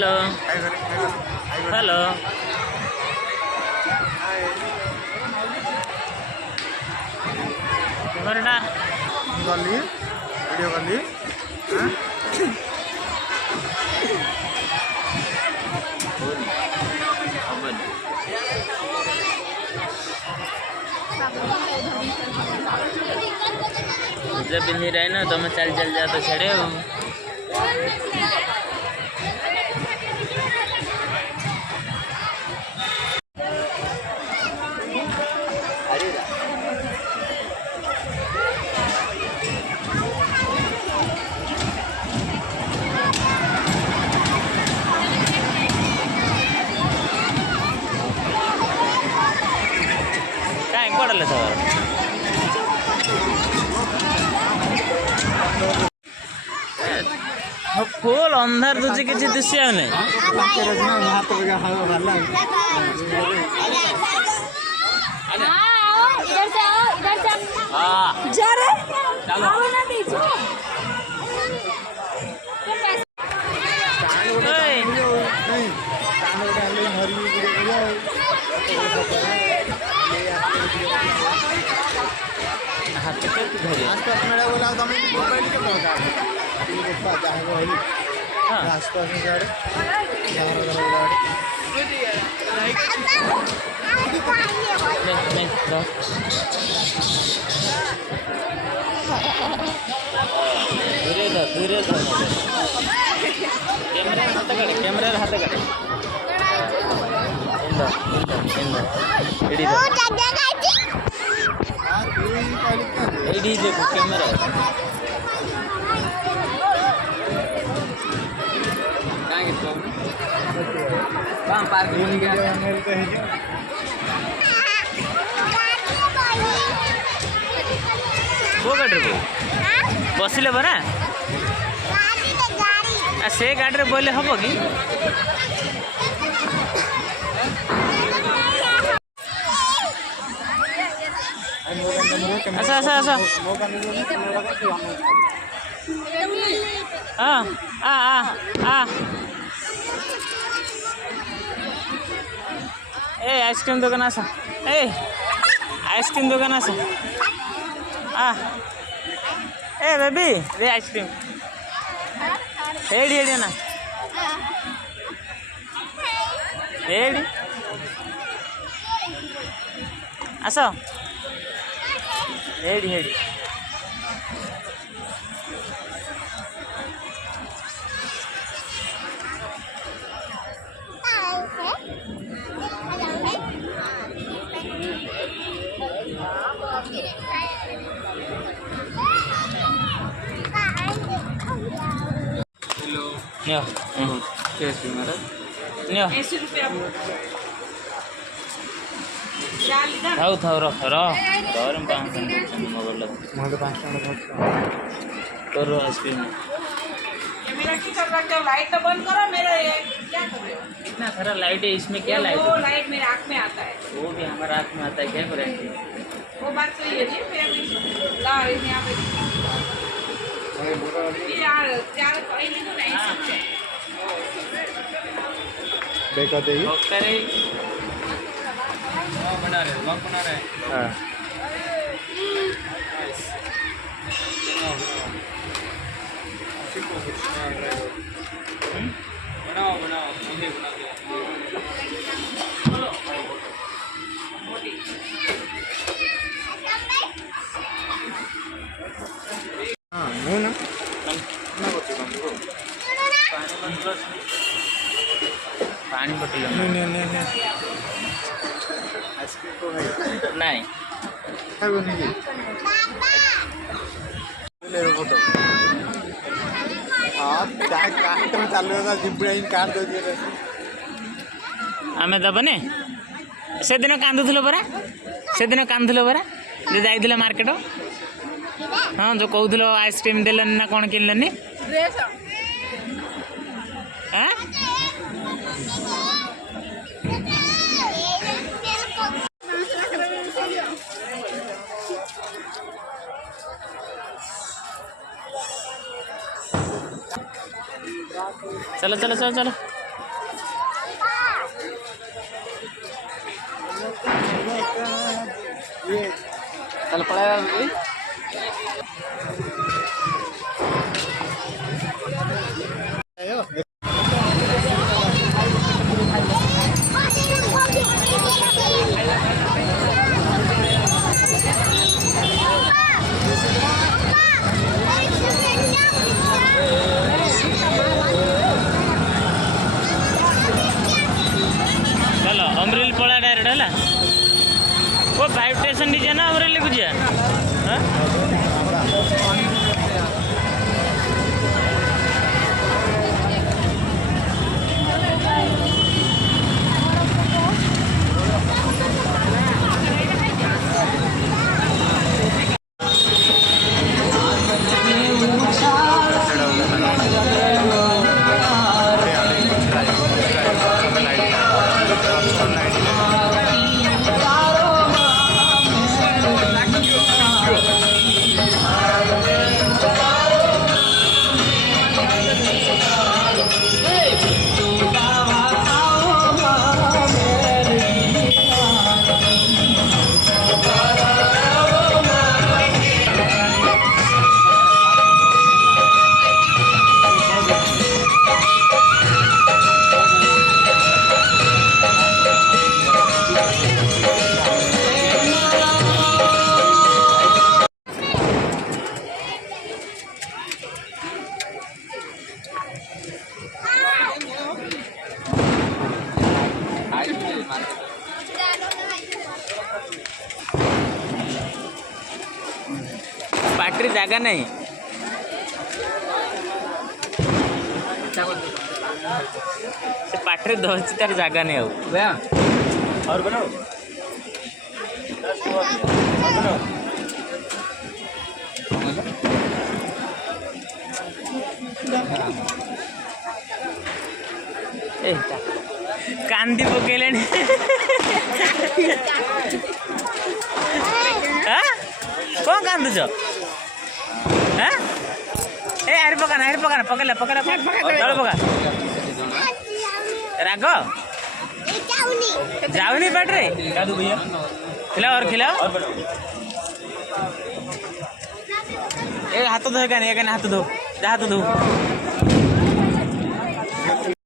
hello hello camera गली वीडियो गली जब पिन्ही रहे ना तो मैं चल जा तो छड़े हो टाइम पड़ल सर फुल अंधार तुझे किसी दृश्य नहीं कैमरा हाथ कड़े कैमरा को गाड़ी बसिले बरा से गाड़ी बोले हम कि आसा आसा आसा हाँ आ आ आ ए आइसक्रीम दुकान आसा ए आइसक्रीम दुकान आसा आ ए बेबी रे आइसक्रीम हेडी हेडी ना हेडी आसो हेडी हेडी न्यो कैसे मेरा न्यो 80 रुपया थाउ थाउ रख रम पाँच मोबाइल मुझे 5 टका करो आइसक्रीम मेरा की कर रखते हो लाइट तो बंद करो मेरा ये क्या कर रहे हो इतना सारा लाइट है इसमें क्या लाइट वो लाइट मेरे आँख में आता है वो भी हमारा आँख में आता है क्या करेंगे वो बात सही है जी फिर लाओ यहाँ पे ये यार पहले तो नहीं सकते देखा दे करे बना रहे हां बनाओ बनाओ हां वो ना ना करते तुमको पानी बोतल नहीं आइसक्रीम को है नहीं है वो नहीं ले लो फोटो हां काय काट में चालू होगा जिब्राइन काट दे दिए आमे दबने से दिन कांदुथलो परा से दिन कांदुथलो परा जे जाइथिला मार्केट हाँ जो कहूल आइसक्रीम देलनि ना कौन किनलनि हाँ चलो चलो चलो चलो चल पड़ा चलो अमरेली पड़ा डायरेक्ट है वो 5 स्टेशन दीजिए ना अमरेली को जा पार्टी जगह नहीं से पार्टी दौड़ तार जगह नहीं और बनाओ कांदी पकेले कौन कांदुच हारी पकाना पकड़ा पकड़ा तल पका राग जाऊनी बैटरी खिलाओ और खिलाओ हाथ धो हाथ धो हाथ धो